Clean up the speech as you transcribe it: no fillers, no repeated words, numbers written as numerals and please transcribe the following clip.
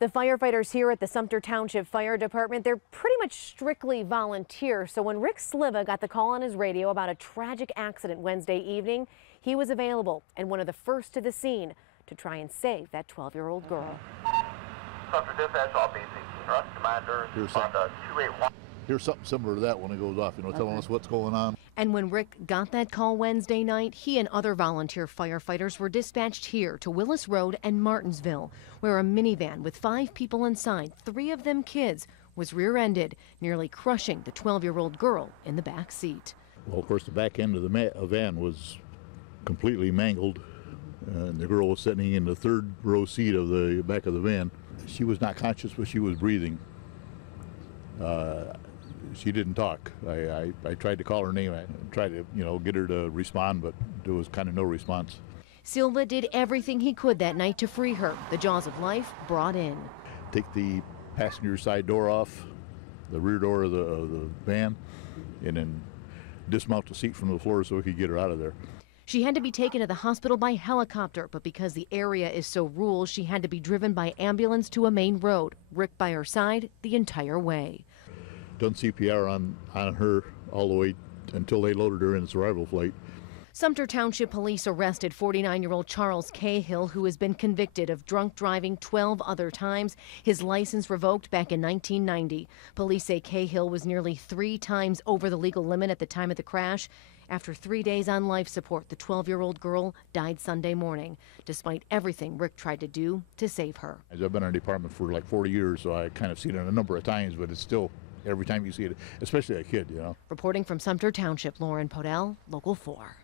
The firefighters here at the Sumter Township Fire Department, they're pretty much strictly volunteer. So when Rick Sliva got the call on his radio about a tragic accident Wednesday evening, he was available and one of the first to the scene to try and save that 12-year-old girl. Sumter Dispatch, all basic rush commander, respond to 281. Here's something similar to that when it goes off, telling us what's going on. And when Rick got that call Wednesday night, he and other volunteer firefighters were dispatched here to Willis Road and Martinsville, where a minivan with 5 people inside, 3 of them kids, was rear-ended, nearly crushing the 12-year-old girl in the back seat. Well, of course, the back end of the van was completely mangled, and the girl was sitting in the 3rd row seat of the back of the van. She was not conscious, but she was breathing. She didn't talk. I tried to call her name. I tried to, get her to respond, but there was kind of no response. Silva did everything he could that night to free her. The jaws of life brought in. Take the passenger side door off, the rear door of the van, and then dismount the seat from the floor so we could get her out of there. She had to be taken to the hospital by helicopter, but because the area is so rural, she had to be driven by ambulance to a main road. Rick by her side the entire way. Done CPR on her all the way until they loaded her in the survival flight. Sumter Township Police arrested 49-year-old Charles Cahill, who has been convicted of drunk driving 12 other times. His license revoked back in 1990. Police say Cahill was nearly 3 times over the legal limit at the time of the crash. After 3 days on life support, the 12-year-old girl died Sunday morning, despite everything Rick tried to do to save her. I've been in the department for like 40 years, so I kind of seen it a number of times, but it's still, every time you see it, especially a kid, Reporting from Sumter Township, Lauren Podell, Local 4.